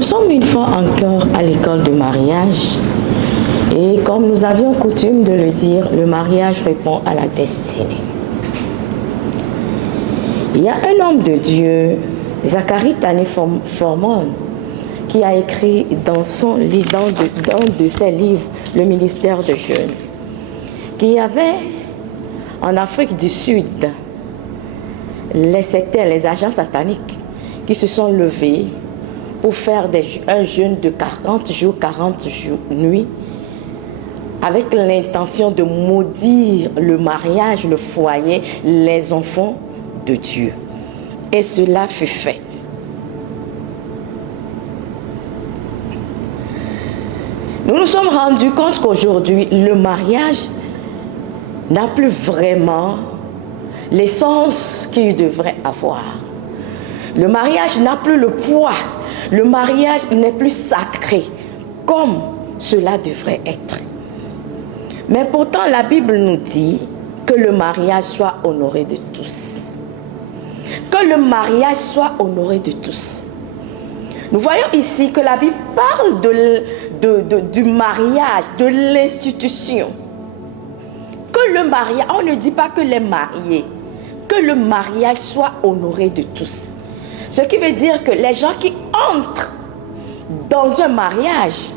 Nous sommes une fois encore à l'école de mariage et comme nous avions coutume de le dire, le mariage répond à la destinée. Il y a un homme de Dieu, Zacharie Tané-Formol, qui a écrit dans de ses livres, Le ministère de jeunes, qu'il y avait en Afrique du Sud les sectaires, les agents sataniques qui se sont levés pour faire un jeûne de 40 jours, 40 nuits, avec l'intention de maudire le mariage, le foyer, les enfants de Dieu. Et cela fut fait. Nous nous sommes rendus compte qu'aujourd'hui, le mariage n'a plus vraiment l'essence qu'il devrait avoir. Le mariage n'a plus le poids. Le mariage n'est plus sacré comme cela devrait être. Mais pourtant, la Bible nous dit que le mariage soit honoré de tous. Que le mariage soit honoré de tous. Nous voyons ici que la Bible parle du mariage, de l'institution. Que le mariage, on ne dit pas que les mariés, que le mariage soit honoré de tous. Ce qui veut dire que les gens qui entrent dans un mariage,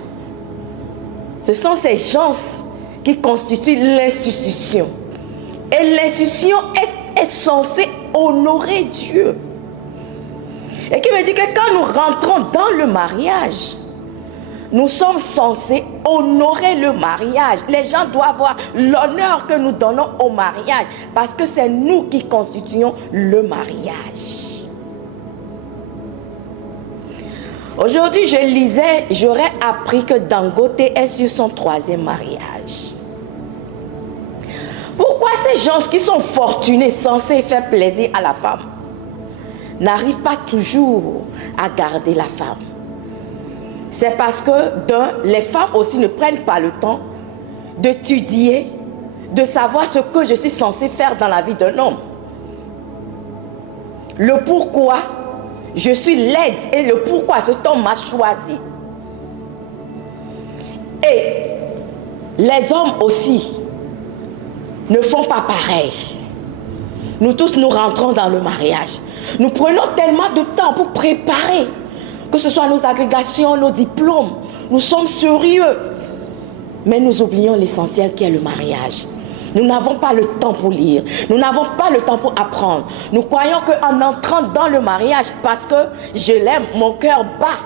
ce sont ces gens qui constituent l'institution. Et l'institution est censée honorer Dieu. Et qui veut dire que quand nous rentrons dans le mariage, nous sommes censés honorer le mariage. Les gens doivent voir l'honneur que nous donnons au mariage parce que c'est nous qui constituons le mariage. Aujourd'hui, je lisais, j'aurais appris que Dangote est sur son 3e mariage. Pourquoi ces gens qui sont fortunés, censés faire plaisir à la femme, n'arrivent pas toujours à garder la femme? C'est parce que, les femmes aussi ne prennent pas le temps d'étudier, de savoir ce que je suis censée faire dans la vie d'un homme. Le pourquoi je suis laide et le pourquoi cet homme m'a choisi. Et les hommes aussi ne font pas pareil. Nous tous, nous rentrons dans le mariage. Nous prenons tellement de temps pour préparer, que ce soit nos agrégations, nos diplômes. Nous sommes sérieux. Mais nous oublions l'essentiel qui est le mariage. Nous n'avons pas le temps pour lire. Nous n'avons pas le temps pour apprendre. Nous croyons qu'en entrant dans le mariage, parce que je l'aime, mon cœur bat,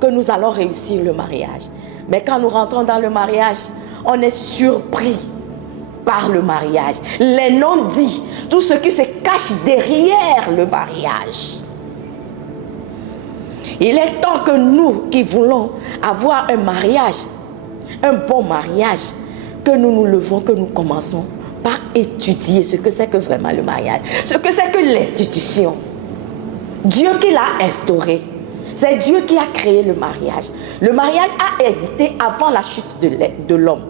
que nous allons réussir le mariage. Mais quand nous rentrons dans le mariage, on est surpris par le mariage. Les non-dits, tout ce qui se cache derrière le mariage. Il est temps que nous qui voulons avoir un mariage, un bon mariage, que nous nous levons, que nous commençons par étudier ce que c'est que vraiment le mariage, ce que c'est que l'institution. Dieu qui l'a instauré, c'est Dieu qui a créé le mariage. Le mariage a hésité avant la chute de l'homme.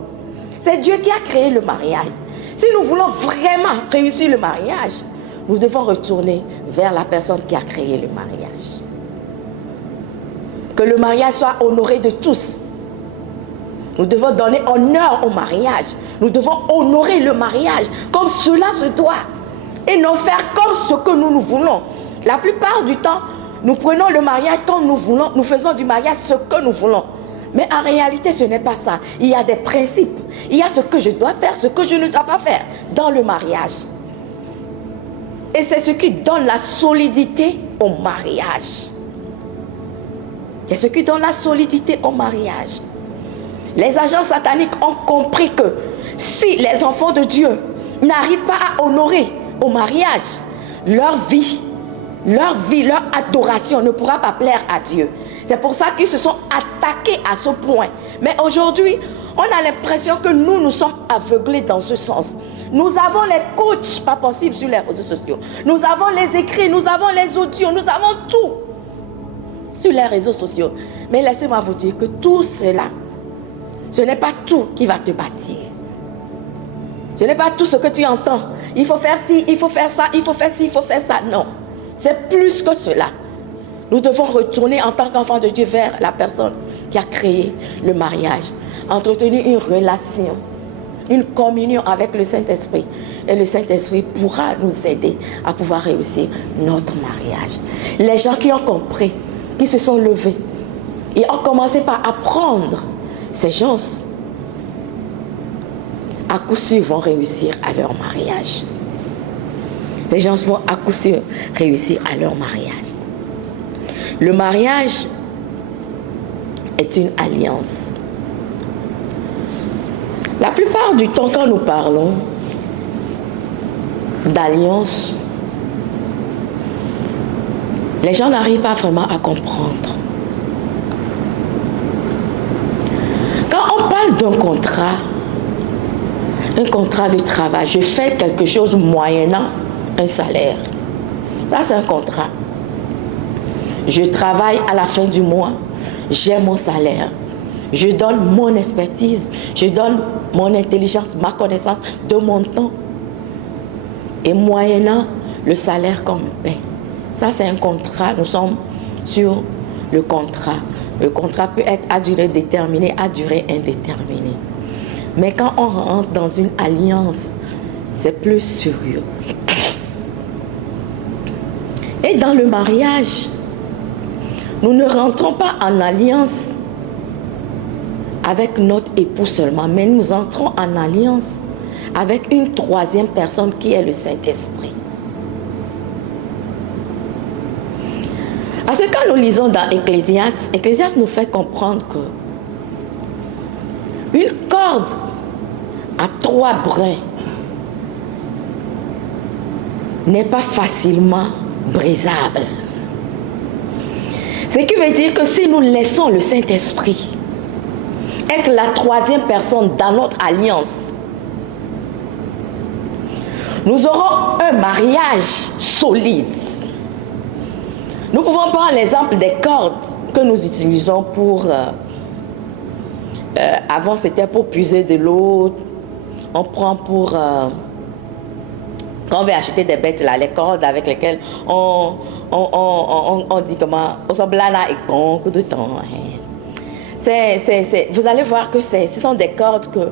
C'est Dieu qui a créé le mariage. Si nous voulons vraiment réussir le mariage, nous devons retourner vers la personne qui a créé le mariage. Que le mariage soit honoré de tous. Nous devons donner honneur au mariage. Nous devons honorer le mariage comme cela se doit. Et non faire comme ce que nous voulons. La plupart du temps, nous prenons le mariage comme nous voulons. Nous faisons du mariage ce que nous voulons. Mais en réalité, ce n'est pas ça. Il y a des principes. Il y a ce que je dois faire, ce que je ne dois pas faire dans le mariage. Et c'est ce qui donne la solidité au mariage. C'est ce qui donne la solidité au mariage. Les agents sataniques ont compris que si les enfants de Dieu n'arrivent pas à honorer au mariage, leur vie, leur adoration ne pourra pas plaire à Dieu. C'est pour ça qu'ils se sont attaqués à ce point. Mais aujourd'hui, on a l'impression que nous sommes aveuglés dans ce sens. Nous avons les coachs pas possibles sur les réseaux sociaux. Nous avons les écrits, nous avons les audios, nous avons tout sur les réseaux sociaux. Mais laissez-moi vous dire que tout cela, ce n'est pas tout qui va te bâtir. Ce n'est pas tout ce que tu entends. Il faut faire ci, il faut faire ça, il faut faire ci, il faut faire ça. Non. C'est plus que cela. Nous devons retourner en tant qu'enfants de Dieu vers la personne qui a créé le mariage. Entretenir une relation, une communion avec le Saint-Esprit. Et le Saint-Esprit pourra nous aider à pouvoir réussir notre mariage. Les gens qui ont compris, qui se sont levés et ont commencé par apprendre, ces gens, à coup sûr, vont réussir à leur mariage. Ces gens vont à coup sûr réussir à leur mariage. Le mariage est une alliance. La plupart du temps, quand nous parlons d'alliance, les gens n'arrivent pas vraiment à comprendre. Quand on parle d'un contrat, un contrat de travail, je fais quelque chose moyennant un salaire. Ça, c'est un contrat. Je travaille à la fin du mois, j'ai mon salaire. Je donne mon expertise, je donne mon intelligence, ma connaissance, de mon temps. Et moyennant le salaire qu'on me paie. Ça, c'est un contrat. Nous sommes sur le contrat. Le contrat peut être à durée déterminée, à durée indéterminée. Mais quand on rentre dans une alliance, c'est plus sérieux. Et dans le mariage, nous ne rentrons pas en alliance avec notre époux seulement, mais nous entrons en alliance avec une troisième personne qui est le Saint-Esprit. Parce que quand nous lisons dans Ecclésiaste, Ecclésiaste nous fait comprendre que une corde à 3 brins n'est pas facilement brisable. Ce qui veut dire que si nous laissons le Saint-Esprit être la troisième personne dans notre alliance, nous aurons un mariage solide. Nous pouvons prendre l'exemple des cordes que nous utilisons pour... avant, c'était pour puiser de l'eau. On prend pour... quand on veut acheter des bêtes, là, les cordes avec lesquelles on dit comment... On s'en blâme avec beaucoup de temps. Vous allez voir que ce sont des cordes que...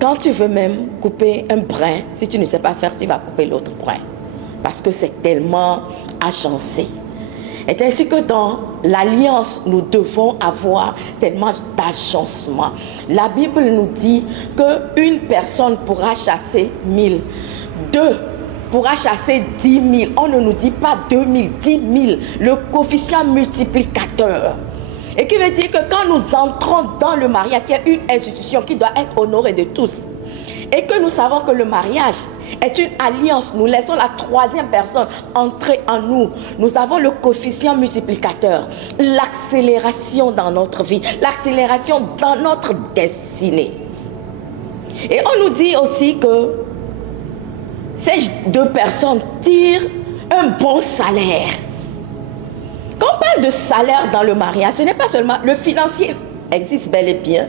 Quand tu veux même couper un brin, si tu ne sais pas faire, tu vas couper l'autre brin. Parce que c'est tellement agencé. Et ainsi que dans l'alliance, nous devons avoir tellement d'agencement. La Bible nous dit qu'une personne pourra chasser 1000. 2 pourra chasser 10 000. On ne nous dit pas 2000, 10 000. Le coefficient multiplicateur. Et qui veut dire que quand nous entrons dans le mariage, qui est une institution qui doit être honorée de tous, et que nous savons que le mariage est une alliance, nous laissons la troisième personne entrer en nous. Nous avons le coefficient multiplicateur, l'accélération dans notre vie, l'accélération dans notre destinée. Et on nous dit aussi que ces 2 personnes tirent un bon salaire. Quand on parle de salaire dans le mariage, ce n'est pas seulement le financier, existe bel et bien,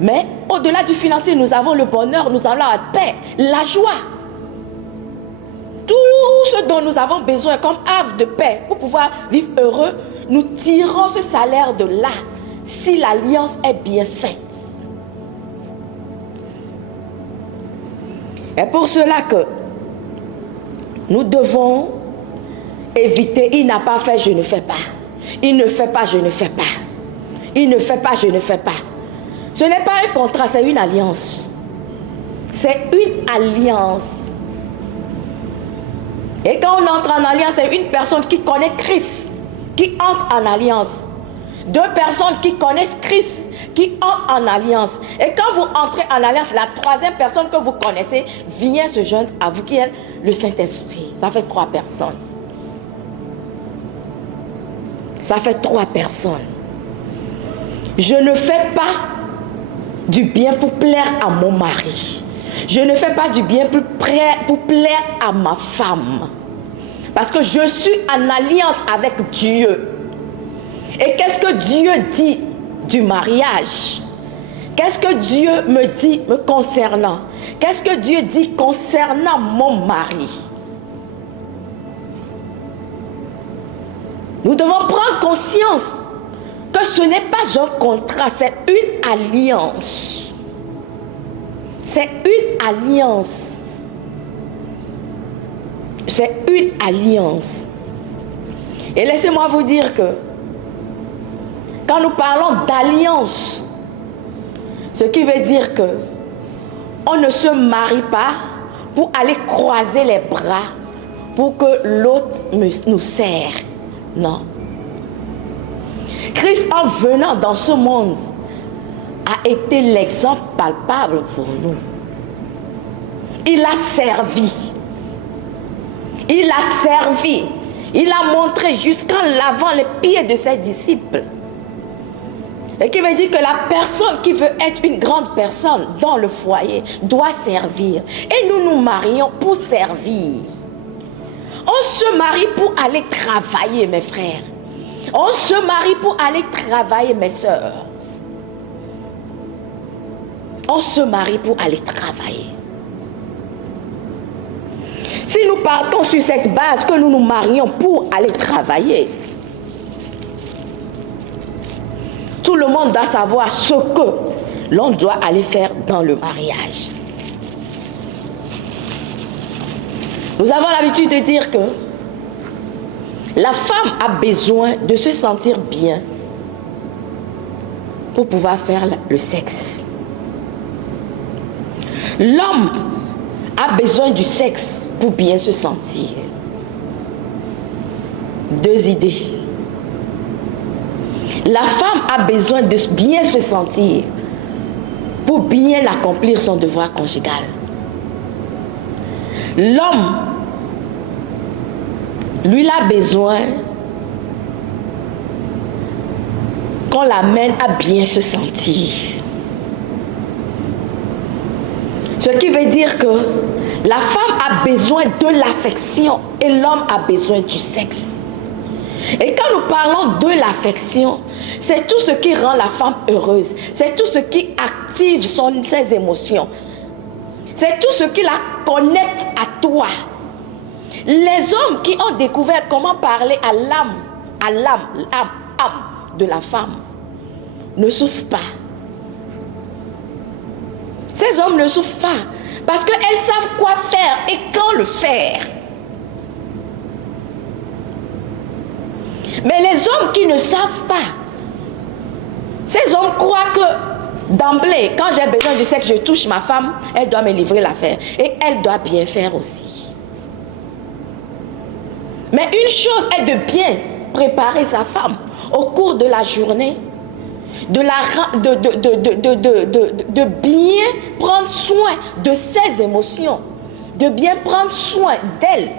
mais au-delà du financier, nous avons le bonheur, nous avons la paix, la joie. Tout ce dont nous avons besoin comme havre de paix pour pouvoir vivre heureux, nous tirons ce salaire de là, si l'alliance est bien faite. Et pour cela que nous devons éviter, il n'a pas fait, je ne fais pas. Il ne fait pas, je ne fais pas. Il ne fait pas, je ne fais pas. Ce n'est pas un contrat, c'est une alliance. C'est une alliance. Et quand on entre en alliance, c'est une personne qui connaît Christ, qui entre en alliance. 2 personnes qui connaissent Christ, qui entrent en alliance. Et quand vous entrez en alliance, la troisième personne que vous connaissez vient se joindre à vous, qui est le Saint-Esprit. Ça fait 3 personnes. Ça fait 3 personnes. Je ne fais pas du bien pour plaire à mon mari. Je ne fais pas du bien pour plaire à ma femme. Parce que je suis en alliance avec Dieu. Et qu'est-ce que Dieu dit du mariage? Qu'est-ce que Dieu me dit me concernant? Qu'est-ce que Dieu dit concernant mon mari? Nous devons prendre conscience que ce n'est pas un contrat, c'est une alliance. C'est une alliance. C'est une alliance. Et laissez-moi vous dire que quand nous parlons d'alliance, ce qui veut dire que on ne se marie pas pour aller croiser les bras pour que l'autre nous serre. Non. Christ, en venant dans ce monde, a été l'exemple palpable pour nous. Il a servi. Il a servi. Il a montré jusqu'en lavant les pieds de ses disciples. Et qui veut dire que la personne qui veut être une grande personne dans le foyer doit servir. Et nous nous marions pour servir. On se marie pour aller travailler, mes frères. On se marie pour aller travailler, mes sœurs. On se marie pour aller travailler. Si nous partons sur cette base que nous nous marions pour aller travailler, tout le monde doit savoir ce que l'on doit aller faire dans le mariage. Nous avons l'habitude de dire que la femme a besoin de se sentir bien pour pouvoir faire le sexe. L'homme a besoin du sexe pour bien se sentir. Deux idées. La femme a besoin de bien se sentir pour bien accomplir son devoir conjugal. L'homme, lui, il a besoin qu'on l'amène à bien se sentir. Ce qui veut dire que la femme a besoin de l'affection et l'homme a besoin du sexe. Et quand nous parlons de l'affection, c'est tout ce qui rend la femme heureuse. C'est tout ce qui active ses émotions. C'est tout ce qui la connecte à toi. Les hommes qui ont découvert comment parler à l'âme de la femme, ne souffrent pas. Ces hommes ne souffrent pas parce qu'elles savent quoi faire et quand le faire. Mais les hommes qui ne savent pas, ces hommes croient que d'emblée, quand j'ai besoin du sexe, je touche ma femme, elle doit me livrer l'affaire. Et elle doit bien faire aussi. Mais une chose est de bien préparer sa femme au cours de la journée, de bien prendre soin de ses émotions, de bien prendre soin d'elle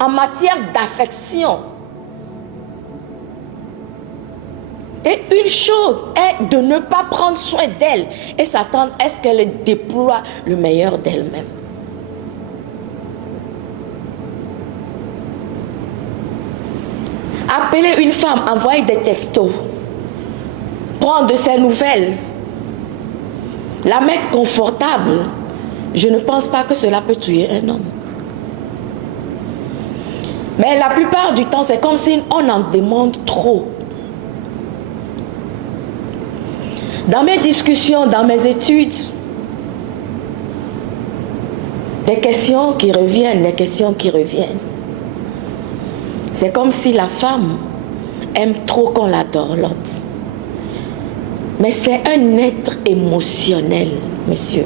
en matière d'affection. Et une chose est de ne pas prendre soin d'elle et s'attendre à ce qu'elle déploie le meilleur d'elle-même. Appeler une femme, envoyer des textos, prendre de ses nouvelles, la mettre confortable, je ne pense pas que cela peut tuer un homme. Mais la plupart du temps, c'est comme si on en demande trop. Dans mes discussions, dans mes études, des questions qui reviennent. C'est comme si la femme aime trop qu'on la dorlote. Mais c'est un être émotionnel, monsieur.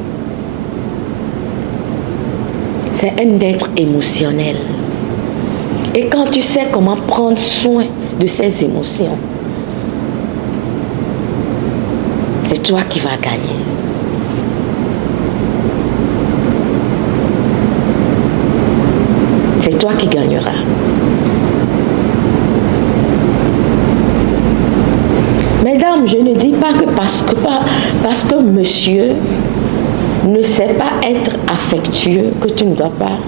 C'est un être émotionnel. Et quand tu sais comment prendre soin de ses émotions, c'est toi qui vas gagner. C'est toi qui gagneras. Mesdames, je ne dis pas que parce que monsieur ne sait pas être affectueux que tu ne dois pas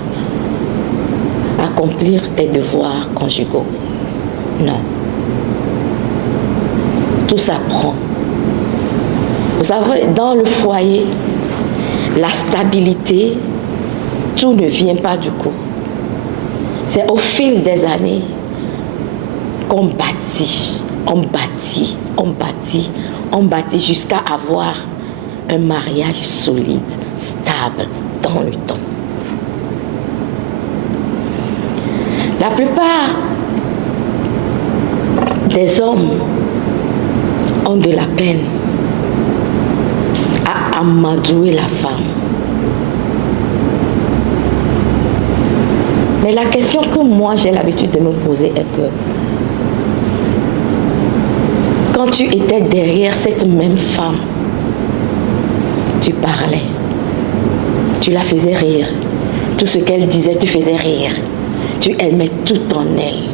accomplir tes devoirs conjugaux. Non. Tout s'apprend. Vous savez, dans le foyer, la stabilité, tout ne vient pas du coup. C'est au fil des années qu'on bâtit, on bâtit, on bâtit, on bâtit jusqu'à avoir un mariage solide, stable dans le temps. La plupart des hommes ont de la peine à amadouer la femme. Mais la question que moi j'ai l'habitude de me poser est que quand tu étais derrière cette même femme, tu parlais, tu la faisais rire, tout ce qu'elle disait, tu faisais rire, tu aimais tout en elle.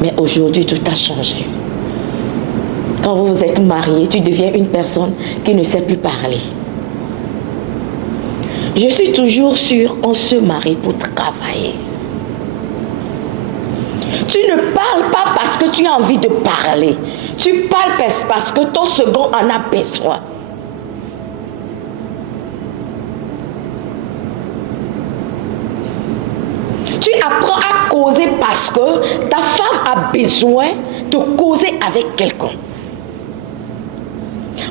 Mais aujourd'hui, tout a changé. Quand vous vous êtes mariés, tu deviens une personne qui ne sait plus parler. Je suis toujours sûre, on se marie pour travailler. Tu ne parles pas parce que tu as envie de parler. Tu parles parce que ton second en a besoin. Tu apprends à causer parce que ta femme a besoin de causer avec quelqu'un.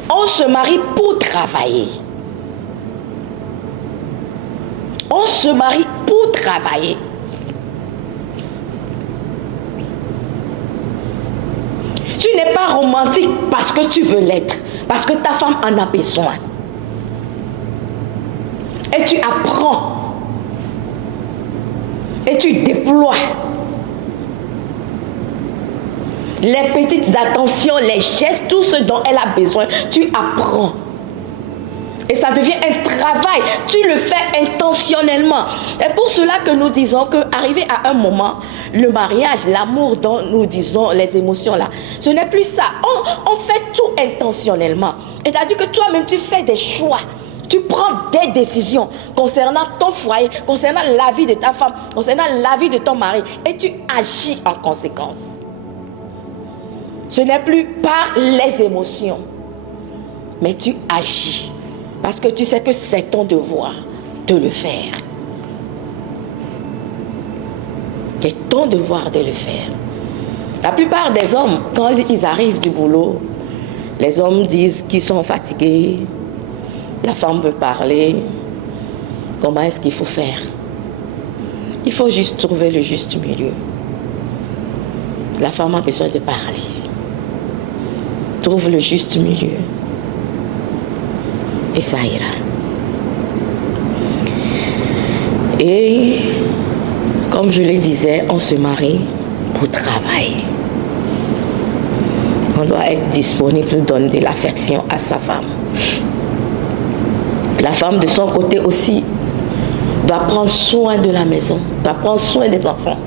On se marie pour travailler. On se marie pour travailler. Tu n'es pas romantique parce que tu veux l'être, parce que ta femme en a besoin. Et tu apprends. Et tu déploies les petites attentions, les gestes, tout ce dont elle a besoin. Tu apprends. Et ça devient un travail. Tu le fais intentionnellement. Et pour cela que nous disons qu'arrivé à un moment, le mariage, l'amour dont nous disons, les émotions là, ce n'est plus ça. On fait tout intentionnellement. C'est-à-dire que toi-même, tu fais des choix. Tu prends des décisions concernant ton foyer, concernant la vie de ta femme, concernant la vie de ton mari. Et tu agis en conséquence. Ce n'est plus par les émotions, mais tu agis. Parce que tu sais que c'est ton devoir de le faire. C'est ton devoir de le faire. La plupart des hommes, quand ils arrivent du boulot, les hommes disent qu'ils sont fatigués. La femme veut parler. Comment est-ce qu'il faut faire? Il faut juste trouver le juste milieu. La femme a besoin de parler. Trouve le juste milieu. Et ça ira. Et comme je le disais, on se marie pour travailler. On doit être disponible pour donner de l'affection à sa femme. La femme de son côté aussi doit prendre soin de la maison, doit prendre soin des enfants,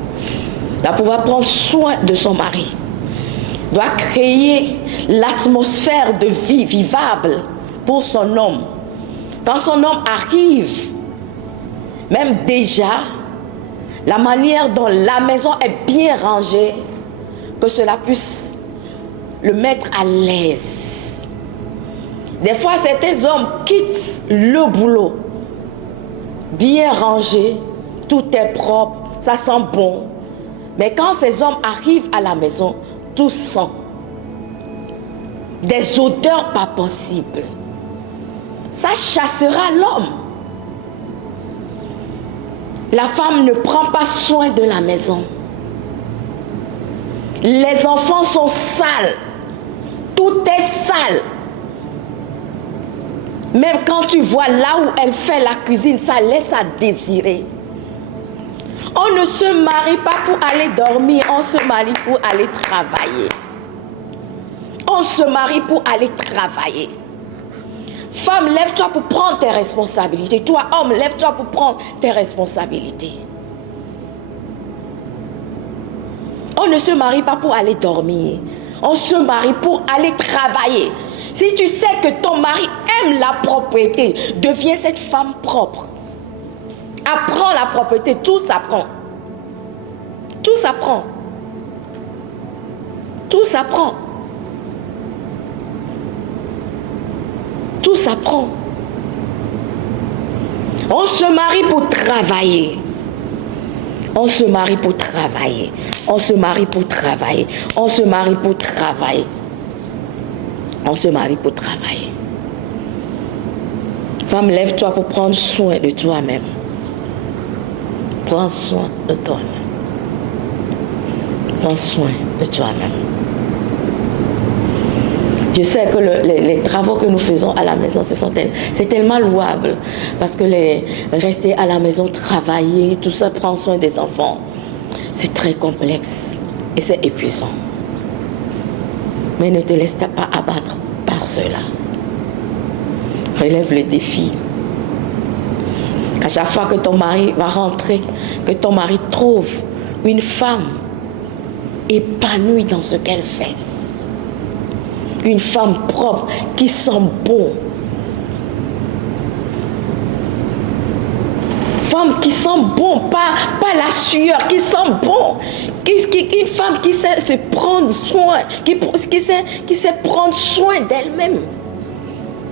doit pouvoir prendre soin de son mari, doit créer l'atmosphère de vie vivable pour son homme. Quand son homme arrive, même déjà, la manière dont la maison est bien rangée, que cela puisse le mettre à l'aise. Des fois, certains hommes quittent le boulot, bien rangé, tout est propre, ça sent bon. Mais quand ces hommes arrivent à la maison, tout sent. Des odeurs pas possibles. Ça chassera l'homme. La femme ne prend pas soin de la maison. Les enfants sont sales. Tout est sale. Même quand tu vois là où elle fait la cuisine, ça laisse à désirer. On ne se marie pas pour aller dormir, on se marie pour aller travailler. On se marie pour aller travailler. Femme, lève-toi pour prendre tes responsabilités. Toi, homme, lève-toi pour prendre tes responsabilités. On ne se marie pas pour aller dormir. On se marie pour aller travailler. Si tu sais que ton mari aime la propreté, deviens cette femme propre. Apprends la propreté, tout s'apprend. Tout s'apprend. Tout s'apprend. Tout s'apprend. On se marie pour travailler. On se marie pour travailler. On se marie pour travailler. On se marie pour travailler. On se marie pour travailler. Femme, lève-toi pour prendre soin de toi-même. Prends soin de toi-même. Prends soin de toi-même. Je sais que les travaux que nous faisons à la maison, c'est tellement louable. Parce que rester à la maison, travailler, tout ça, prendre soin des enfants, c'est très complexe et c'est épuisant. Mais ne te laisse pas abattre par cela. Relève le défi. À chaque fois que ton mari va rentrer, que ton mari trouve une femme épanouie dans ce qu'elle fait. Une femme propre, qui sent bon. Femme qui sent bon, pas la sueur, qui sent bon. Une femme qui sait se prendre soin, qui sait prendre soin d'elle-même.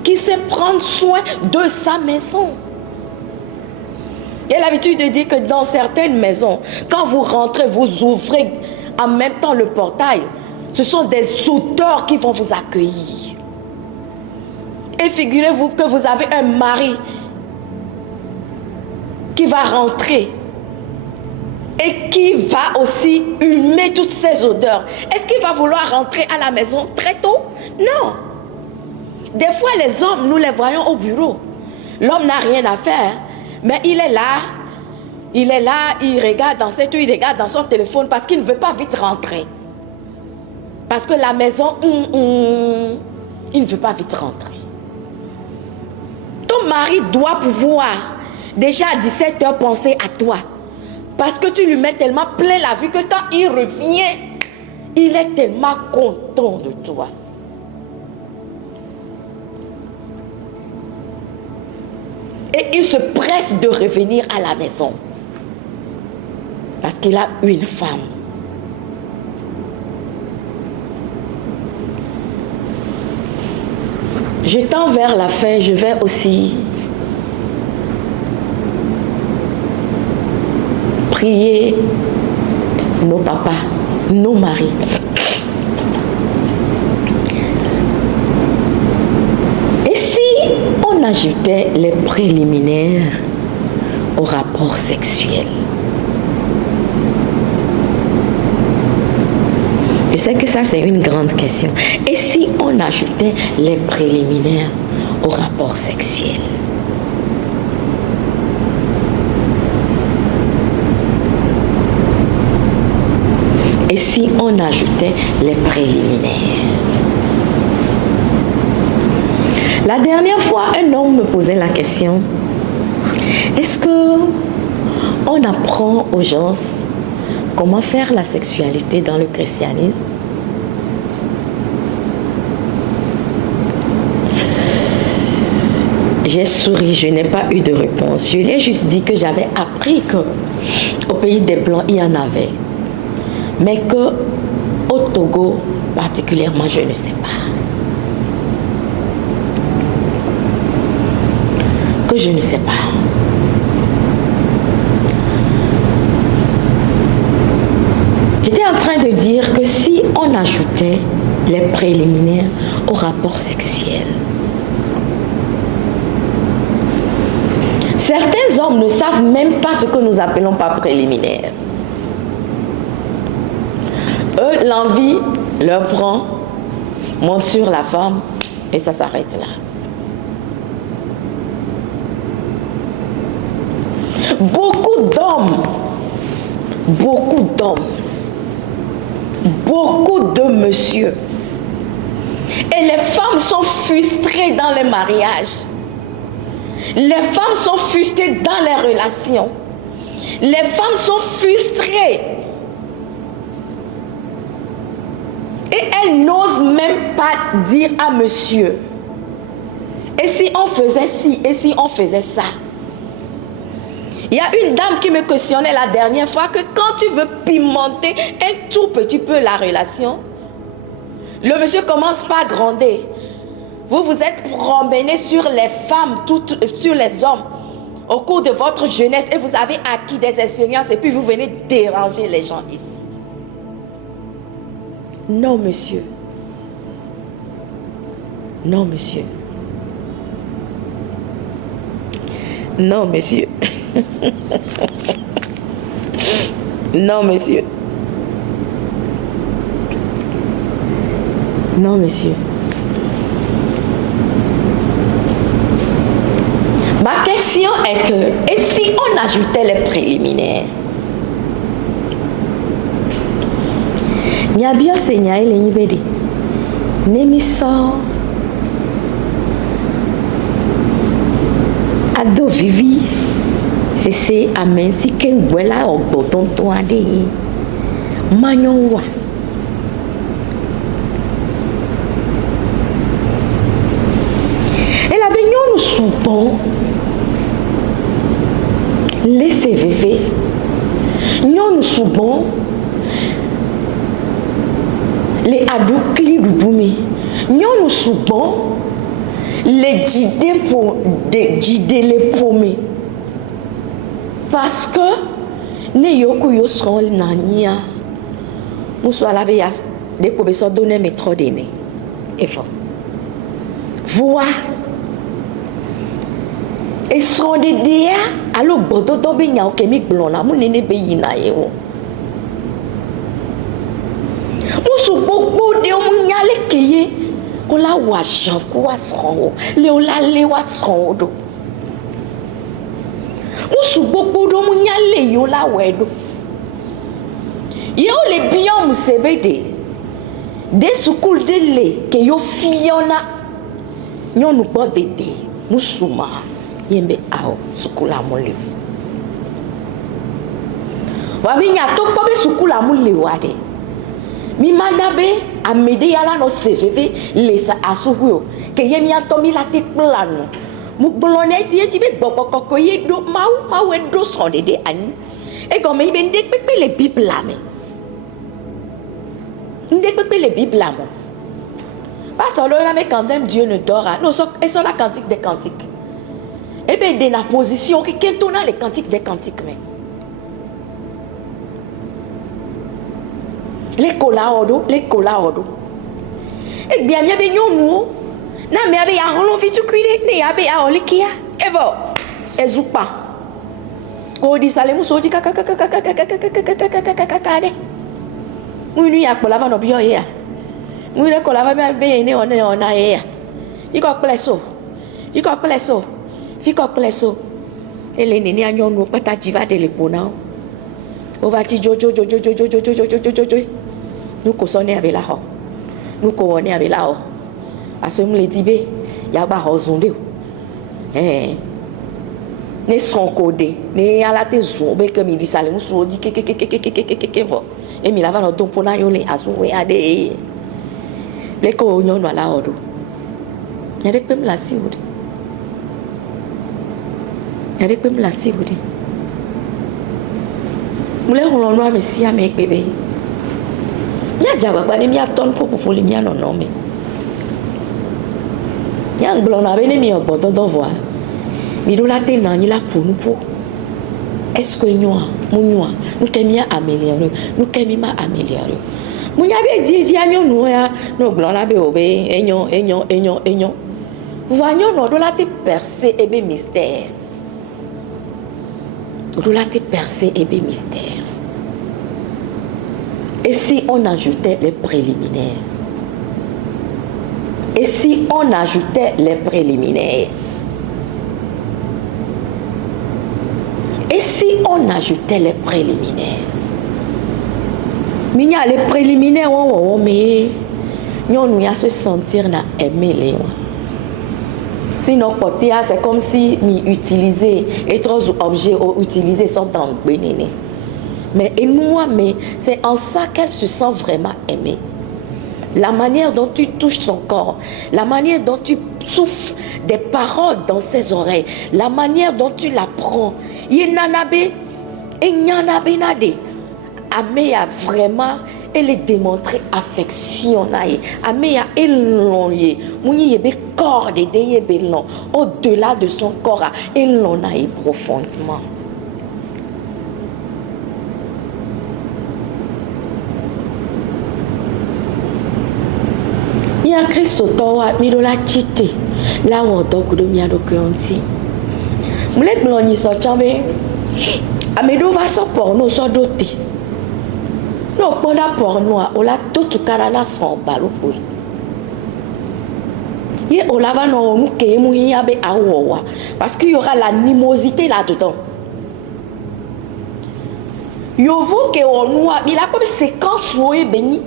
Qui sait prendre soin de sa maison. Il y a l'habitude de dire que dans certaines maisons, quand vous rentrez, vous ouvrez en même temps le portail. Ce sont des auteurs qui vont vous accueillir. Et figurez-vous que vous avez un mari qui va rentrer et qui va aussi humer toutes ces odeurs. Est-ce qu'il va vouloir rentrer à la maison très tôt? Non. Des fois, les hommes, nous les voyons au bureau. L'homme n'a rien à faire, mais il est là, il regarde dans son téléphone parce qu'il ne veut pas vite rentrer. Parce que la maison, il ne veut pas vite rentrer. Ton mari doit pouvoir, déjà à 17h, penser à toi. Parce que tu lui mets tellement plein la vue que quand il revient, il est tellement content de toi. Et il se presse de revenir à la maison. Parce qu'il a une femme. Je tends vers la fin, je vais aussi prier nos papas, nos maris. Et si on ajoutait les préliminaires au rapport sexuel? Je sais que ça, c'est une grande question. Et si on ajoutait les préliminaires au rapport sexuel? Et si on ajoutait les préliminaires? La dernière fois, un homme me posait la question, est-ce que on apprend aux gens comment faire la sexualité dans le christianisme? J'ai souri, je n'ai pas eu de réponse. Je lui ai juste dit que j'avais appris qu'au pays des Blancs, il y en avait. Mais qu'au Togo, particulièrement, je ne sais pas. Que je ne sais pas. J'étais en train de dire que si on ajoutait les préliminaires au rapport sexuel, certains hommes ne savent même pas ce que nous appelons par préliminaire. Eux, l'envie leur prend, monte sur la femme et ça s'arrête là. Beaucoup de messieurs. Et les femmes sont frustrées dans les mariages. Les femmes sont frustrées dans les relations. Les femmes sont frustrées. Et elles n'osent même pas dire à monsieur, et si on faisait ci, et si on faisait ça? Il y a une dame qui me questionnait la dernière fois que quand tu veux pimenter un tout petit peu la relation, le monsieur commence par gronder. Vous vous êtes promené sur les femmes, sur les hommes, au cours de votre jeunesse et vous avez acquis des expériences et puis vous venez déranger les gens ici. Non, monsieur. Non, monsieur. Non, monsieur. Non, monsieur. Non, monsieur. Ma question est que, et si on ajoutait les préliminaires? Nyabio senya ele nyibedi. Nemiso. Ado vivi. C'est amen si ken gwela oboton to ade. Manyon wa. Et la baignon nous soupons. Les CVV. Nous nous soupons. Les adoukli doudoumi. Nous nous soupons. Les jidé pour les promets. Parce que ne yoku yo seront nania. Nous sommes là des professeurs donner méthode d'aîné. Et faut voir. Et seront des déa alors bodo do benya o kemi blon la mu nene be yina ye wo. Musu gbogbo de mu nyale keye ko la wa jan ko wa seront le o la le wa seront do. Musu gbogbo do mu nyale yo la wedo. Yo le bion musebede. De sukul de le ke yo fiona nyonu bo dede musuma yembe ao sukula mole. Wa binya to po be sukula mole wade. Mi manabe amede yala no CVV le sa asuhu ke yemi atomi la te planu. Mu blone ti e be gbogbọ koko ye do mawu e do son dede ani. E go me be ndek pepe le bible la me. Ndek pepe le bible la mo. Parce que là mais quand même Dieu ne dort pas. Nous sommes sur la cantique des cantiques. Et bien de la position qui est dans les cantiques des cantiques mais. Les cola odo. Et bien bien nous. Na me abe ya holo vitu kwire ne abe ya olikia. Evo. Ezupa. O di sale mu soji kaka. Munu ya kola no biyo ya. Munu kola ba be ne ona ya. Iko pleso. Fiko pleso. Ele ni anyo nu pata jiva de le pona. O va ti jojo. Nous ko sonne avec la ho. Nous ko woni avec la ho. Asem le dibe ya gba ho zunde. Ne son codé, ne ala te zo be ke mi di sale musu di ke vo. E mi lava no don pona yo le azu we ade. Le ko onyo no ala odo. Yare pem la si ode. Mule holo no amesi ame bebe. Ya jawa ba ni mi aton popo le mi anono me. Ya nglona be ne mi obodo do voa. Mi do la te na ni la pour nous pour. Est-ce que nous kemia améliorer, nous kemima améliorer. Mu nya be di anyo nu ya no glona be obe enyo. Voyons no do la te percer ebe mystère. Do la te percer ebe mystère. Et si on ajoutait les préliminaires? Et si on ajoutait les préliminaires? Et si on ajoutait les préliminaires? Mais les préliminaires, mais nous ya se sentir na aimer les. Sinon, c'est comme si nous utiliser et trois objets utilisés sont dans le bénéné. Mais et nous, mais c'est en ça qu'elle se sent vraiment aimée. La manière dont tu touches son corps, la manière dont tu souffles des paroles dans ses oreilles, la manière dont tu la prends. Yenanabe et nyanabe nade. Amé a vraiment Elle est démontrée affection. Améa elonye. Mouni yebe corps de yebe long. Au-delà de son corps, elle l'en a profondément. Il y a Christ towa mirola chite. Là où on doit de mia docuanti. Moulet bloni so chambe. Amedo va so porno so doté. Non, pour la porno, on l'a tout carana son ballon. Et on l'a va non nous que nous y a parce qu'il y aura l'animosité là-dedans. Yo vous que on nous a mis la comme séquence où est béni.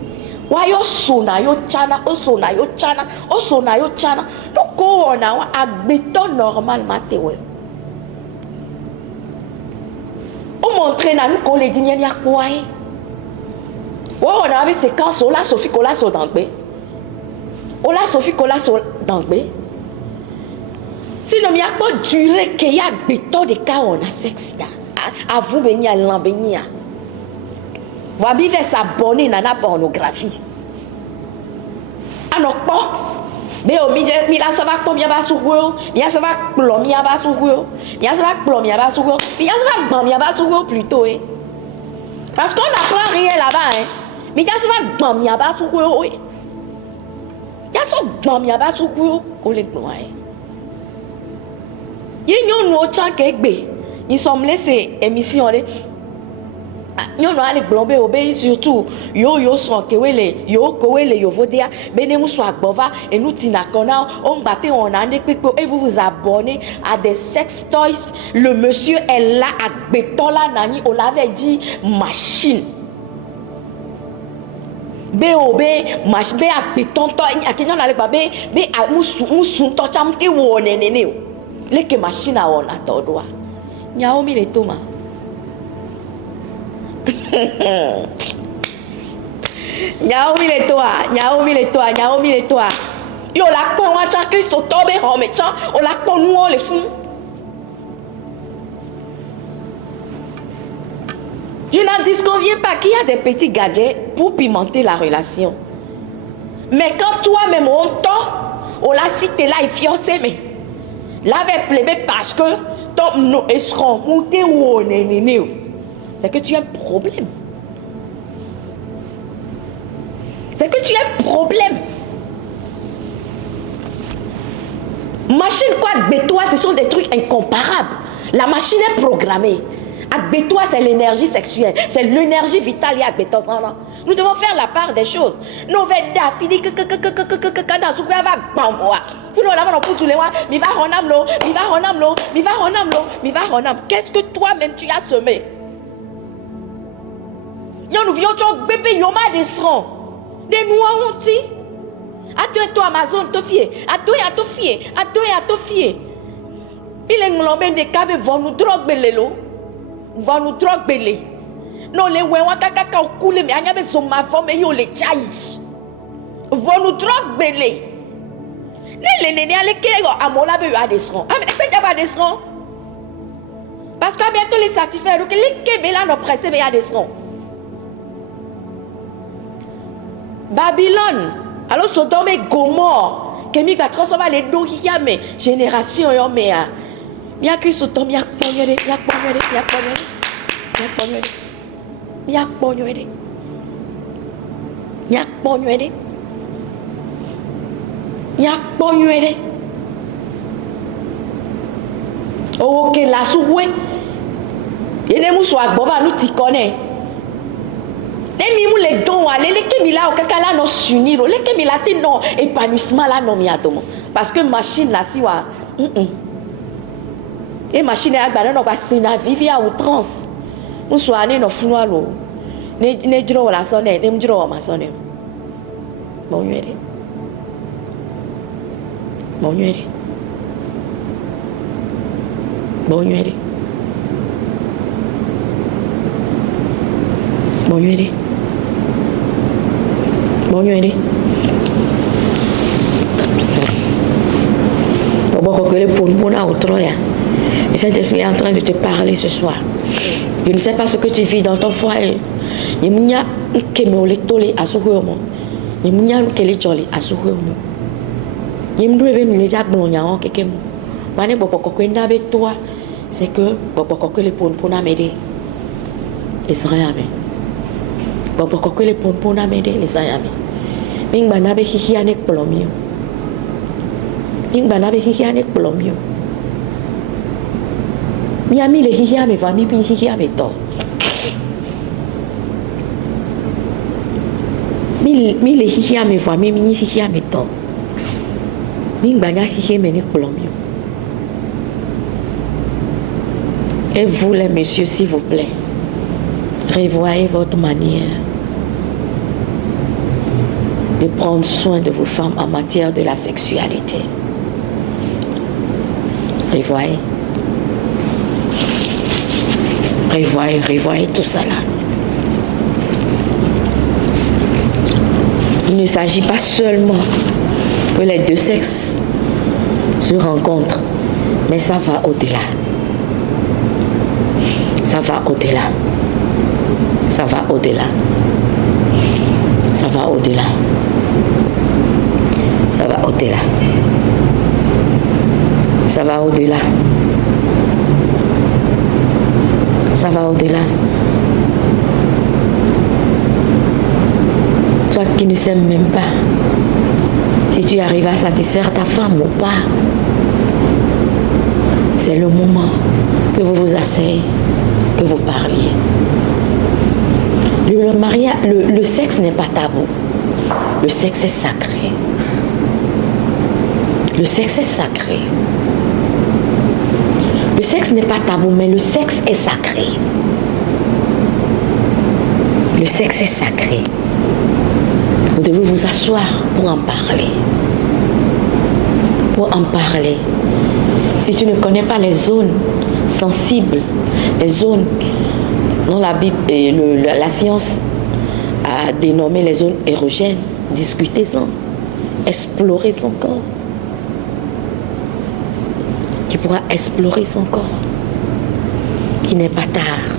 Wa yo sona yo chana, o sona yo chana, o sona yo chana. Donc on a un béton normal matéo. On montre na nous qu'on les dit n'y a quoi. Ouais, on a avec séquence, on l'a Sophie Colasso d'Angbé. On l'a Sophie Colasso d'Angbé. Sinon, il n'y a pas duré qu'il y a béton de cas on a sexe. À vous, béni à l'embénia. Vous avez s'abonner à la pornographie. Alors, pas. Mais au milieu, ça va combien va sur vous? Bien, ça va plomber va sur vous. Bien, ça va plomber va sur vous. Bien, ça va plomber va sur vous plutôt. Parce qu'on n'apprend rien là-bas. Mais il y a ce qui va gagner à bas sur quoi? Il y a ce qui va gagner à bas sur quoi? Il y a une autre chose ils sont laissés émission. Nous avons les blobés obéis surtout. Yo sont kewele, yo vodia. Benemu soit bova et nous tinakona. On battait on a et vous vous abonnez à des sex toys. Le monsieur est là à béton là nani. On l'avait dit machine. BOB machine à béton toi. À qui on allait pas bé à moussou toi chamti ou néné. Les que machine à on a ton droit. Nyaomi les Thomas. Naomi les toi. Yo la pon wa cha Christ tobe ho me cha, o la pon nous les fous. Je n'en disconviens pas qu'il y a des petits gadgets pour pimenter la relation. Mais quand toi-même on t'a, on l'a cité là et fiancé mais l'avait plébé parce que ton nous seront montés ou on est néné. C'est que tu as un problème. C'est que tu as un problème. Machine quoi, bétois, ce sont des trucs incomparables. La machine est programmée. Bétois, c'est l'énergie sexuelle. C'est l'énergie vitale. Nous devons faire la part des choses. Nous devons finir que dans ce qu'on va bamboa. Vous nous l'avons pour tous les mois. Mi va honam. Qu'est-ce que toi-même tu as semé? Nous vions bébé yoma des sons. Des noix ont dit. À toi Amazon te fier. À toi fier. Il est nglombé des câbles vont nous droguer l'eau. Vont nous droguer. Non les ouéwa kaka coulé mais anya beso ma femme yo les chai. Vont nous droguer. Les néné aller kego amola be a des sons. Ah mais tu pas des sons. Parce que bientôt les satisfaire que les kebe là no pressé be a des sons. Babylone, alors Sodome et Gomorre, qui mi va transformer les deux génération yo mea. Mia Christ Tom ya ponyere. Oh, ok, la sououé. Yene moussoua bova nous t'y connaît. Les dons, les kémila au kaka là non s'unir, les kémila t'es non épanouissement là non miatomo. Parce que machine là si wa, et machine là bah non pas si na vivre à outrance. Nous sois né non founoir lo, ne dro la sonne, ne dro ma sonne. Bon nuere. Le Saint-Esprit est en train de te parler ce soir. Je ne sais pas ce que tu vis dans ton foyer. Il y a keme ole tole asuhuomo ni munyan kele jolly asuhuomo ni mdwebe mleja gnonya o kekemo bane bopoko kwenda betwa c'est que bopoko que les ponpona m'aider et sans rien mais bopoko que les ponpona m'aider et sans rien mais ming bana be hihiane kolomio ming bana be hihiane kolomio mi ami le hihiame va mi hihiame to mi le hihiame va mi hihiame to ming bana hihiame ne kolomio. Et vous les messieurs, s'il vous plaît, revoyez votre manière de prendre soin de vos femmes en matière de la sexualité. Revoyez. Revoyez tout ça là. Il ne s'agit pas seulement que les deux sexes se rencontrent, mais ça va au-delà. Ça va au-delà. Ça va au-delà. Ça va au-delà. Ça va au-delà. Ça va au-delà. Ça va au-delà. Toi qui ne s'aimes même pas, si tu arrives à satisfaire ta femme ou pas, c'est le moment que vous vous asseyez, que vous parliez. Le sexe n'est pas tabou. Le sexe est sacré. Le sexe est sacré. Le sexe n'est pas tabou, mais le sexe est sacré. Le sexe est sacré. Vous devez vous asseoir pour en parler. Pour en parler. Si tu ne connais pas les zones sensibles, les zones dont la Bible et la science a dénommé les zones érogènes, discutez-en, explorez son corps. Tu pourras explorer son corps. Il n'est pas tard.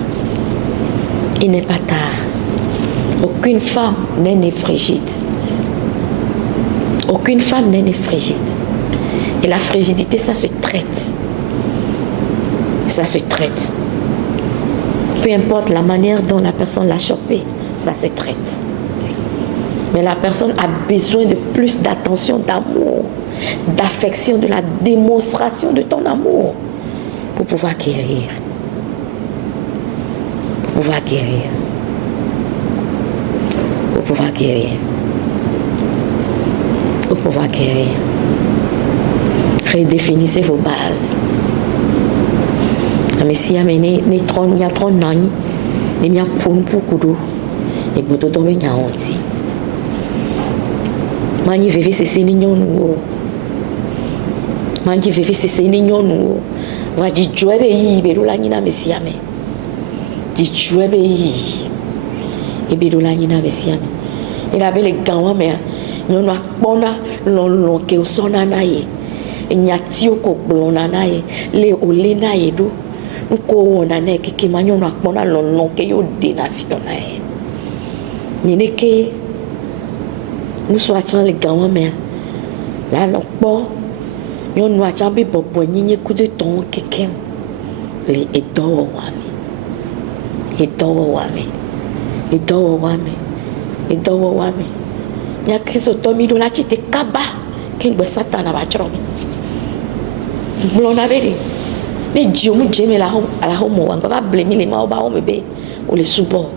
Il n'est pas tard. Aucune femme n'est née frigide. Aucune femme n'est née frigide. Et la frigidité, ça se traite. Ça se traite. Peu importe la manière dont la personne l'a chopé, ça se traite. Mais la personne a besoin de plus d'attention, d'amour, d'affection, de la démonstration de ton amour pour pouvoir guérir. Pour pouvoir guérir. Pour pouvoir guérir. Pour pouvoir guérir. Redéfinissez vos bases. Mais si il y a trop de nani, il y a pour kudo et que vous tombez en honte. Mani vive c'est nignon nous. Mani vive c'est nignon nous. Va di joie yi be la ni na mesiame. Di joie be yi. E be la ni na mesiame. Et la belle gawa me nyono akpona lon ke osona na ye. Nyatio ko blona na ye le ole na ye do. Nko wona na keke manyo na akpona lon ke yo de na fiona ye. Ni ke nous soyons les grands mères là non pas nous nous avons bien beaucoup ni coup de temps quelqu'un les étoiles wame ya kiso tomi do la chite kaba kengbe satana ba chromi blona bedi les dieu mu jeme la homo wa ba blemi les ma ba o mebe o le subo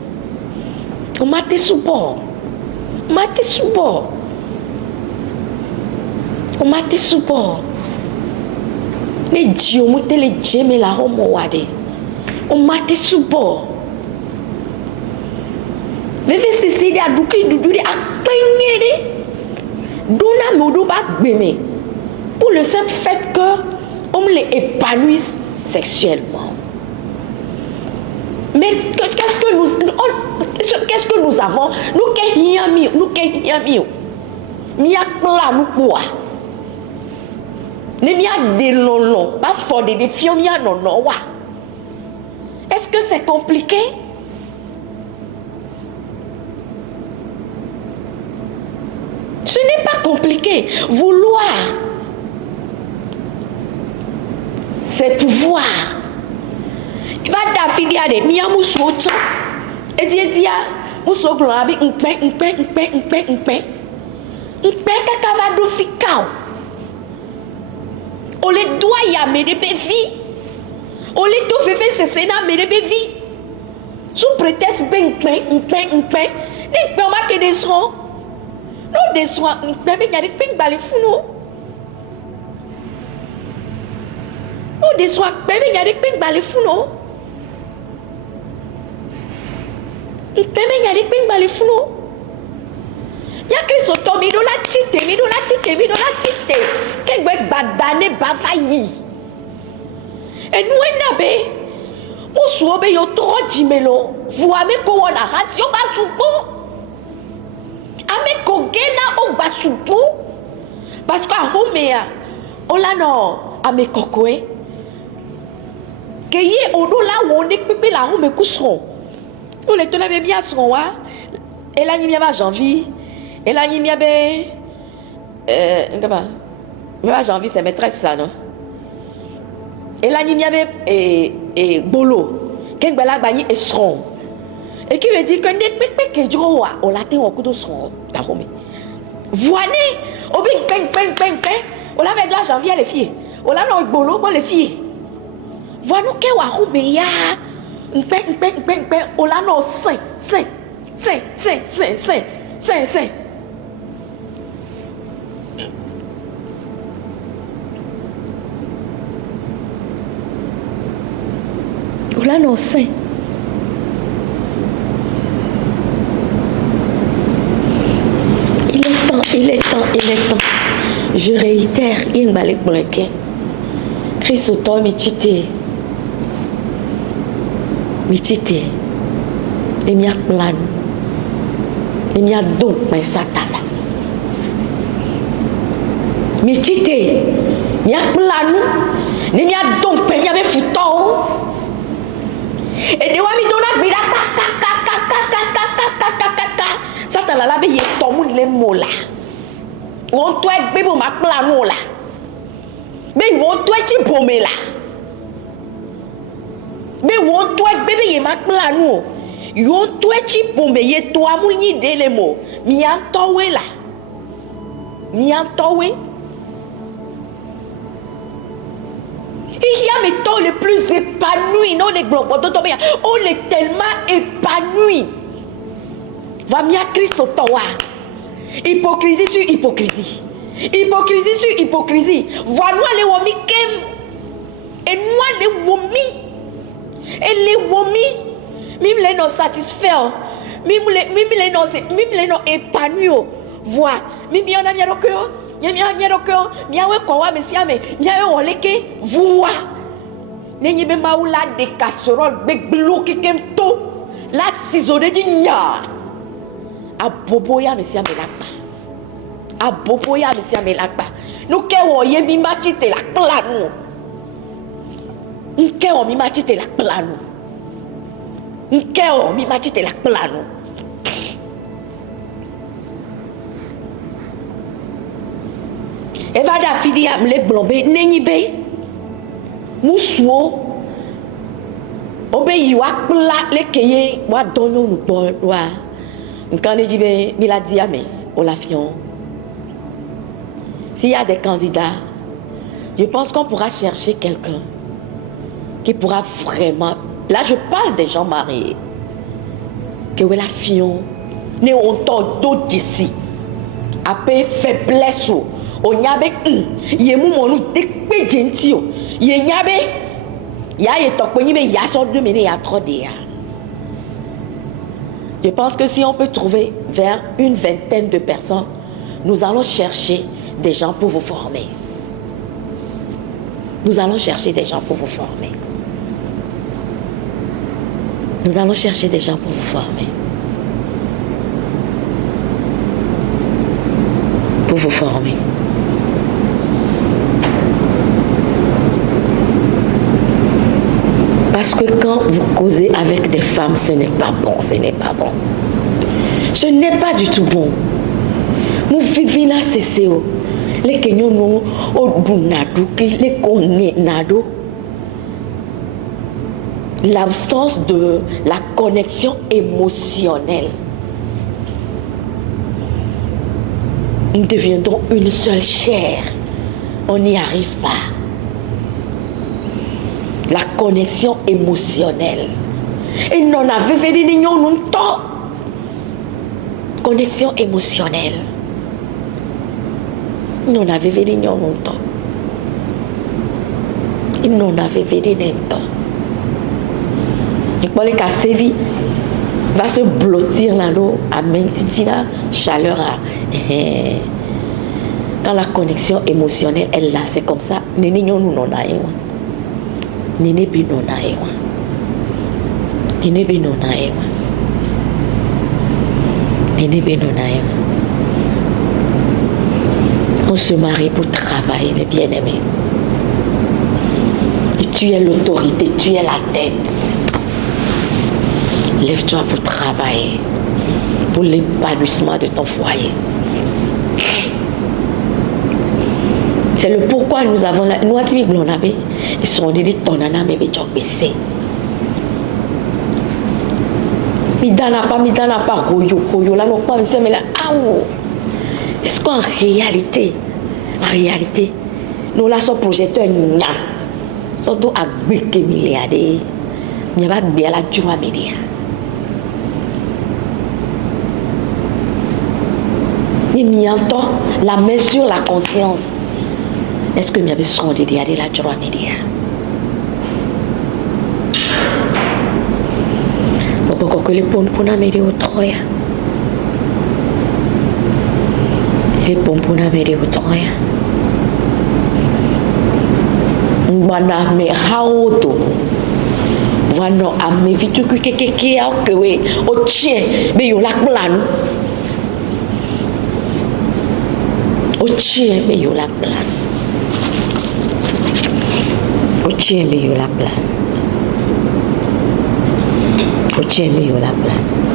o mate subo mati subo. O mati subo. Les dieux mute les jeme la homo wade. O mati subo. Veve sisi dia duki duduri akpenyere. Dona modo ba gbeme. Pour le simple fait que on les épanouisse sexuellement. Mais qu'est-ce que nous avons? Nous qu'est-ce Miakla nous quoi? Ne mia de lolo, pas fort de fion mia non wa. Est-ce que c'est compliqué? compliqué. Vouloir, c'est pouvoir. Il va d'affilier à des miamoussou. Et dit, moussou gloabi, un pain. Un pain kakavado fikao. On les doit y amener des bévis. On les doit faire ce sénat, mais des bévis. Sous prétexte, un pain. Les pains marquent des soins. Non, des soins, un pain, mais il y a des pains balés fous, non? Non, des soins, mais il y a des pains balés fous, non? Un pain, mais il y a des pains balés fous, non? Il y a Christ au tombe, il doit la chiter. Quel bête badane bafayi. Et nous, on a bé. On soit bé, yo trop jimelo. Vous avez qu'on a ratio basoupo. Ame kogena o basoupo. Parce qu'à Homea, on l'a non, ame kokoe. Que y est au dos là où on est pépé la home cousseron. Nous les tenons bien son, hein. Et là, il y a janvier. Et là, il y a janvier, c'est maîtresse, ça, non? Et là, il y avait Bolo. Qu'est-ce que là, et son. Et qui veut dire que n'est pas que je vois, on l'a tenu au coup de son, la Rome. Voilà, au bing, on l'avait dit à janvier, les filles. On l'avait dit Bolo, pour les filles. Voilà, nous, qu'est-ce que Rome, ya? On l'a dit saint. On l'a annoncé. Il est temps. Je réitère, il m'a blanqué. Christ autant michite. Et m'y a plan. Et m'y a donc mais Satan. Michite. M'y a plan. Et m'y a donc mais m'y avait fouton. Et de wami dona bida ça t'a la lavé y ton moun les mots là on toi bébé ma plano là mais on toi ti pomé là mais on toi bébé y ma plano yo toi ti pomé y toi moun ni de les mots mi an towe là mi an towe. Il y a mes temps les plus épanouis, non les globes, on est tellement épanouis. Va m'y a Christ au temps. Hypocrisie sur hypocrisie. Voilà les womi kem. Et nous les womi. Et les womi, même les non satisfaits, même les non épanouis. Voilà, même y en a bien au cœur. Miawe kowa mesiame miawe woleke voix nenye be maula de casserole be bloqué kemto la ciseau di nya aboboya mesiame lakba no ke wo ye mi machite la planu nke o mi machite la planu Eva da fidi am le blombe nenyi be musuo obe yi wa kpla le keye wa dono nu bo wa nkan ne jibe mi la di ame o la fion. S'il y a des candidats, je pense qu'on pourra chercher quelqu'un qui pourra vraiment, là je parle des gens mariés, que la fion ne on d'autres d'ici après faiblesse o nyabe ye mu monu tekpe genti o ye nyabe ya ye tokpe ni be ya so de mene ya trop de ya. Je pense que si on peut trouver vers une vingtaine de personnes, nous allons chercher des gens pour vous former. Nous allons chercher des gens pour vous former. Nous allons chercher des gens pour vous former. Pour vous former. Parce que quand vous causez avec des femmes, ce n'est pas bon, ce n'est pas bon. Ce n'est pas du tout bon. Nous vivons là, c'est les Kenyans nous au Dunado, les Kongenado. L'absence de la connexion émotionnelle. Nous deviendrons une seule chair. On n'y arrive pas. La connexion émotionnelle. Et non avait venu nous temps. Connexion émotionnelle. Non avait venu nous temps. Il n'en avait venu temps. Et pour les cas sévi va se blottir là l'eau à la chaleur quand la connexion émotionnelle est là, c'est comme ça. Nini nous non aïe. Nini bi non aïe. Nini bi non aïe. Nini bi non aïe. On se marie pour travailler, mes bien-aimés. Et tu es l'autorité, tu es la tête. Lève-toi pour travailler, pour l'épanouissement de ton foyer. C'est le pourquoi nous avons la... Nous avons dit ils sont des tonana mais ils ont baissé. Midana pas koyo là non pas mais là est-ce qu'en réalité nous là sommes projecteurs nya surtout à beke milliardaire n'y a pas de la joie média. Ni mianto la main sur la conscience. Est-ce que m'y avait son de dire la joie média? Pourquoi que les ponts pour n'amener au troya? Les ponts pour n'amener au troya. M'bana me haoto. Wano ame vitu kekeke au kewe o chien be yo lak plan. O chien be yo lak plan. O chien be yo lak plan. O chien be yo lak plan.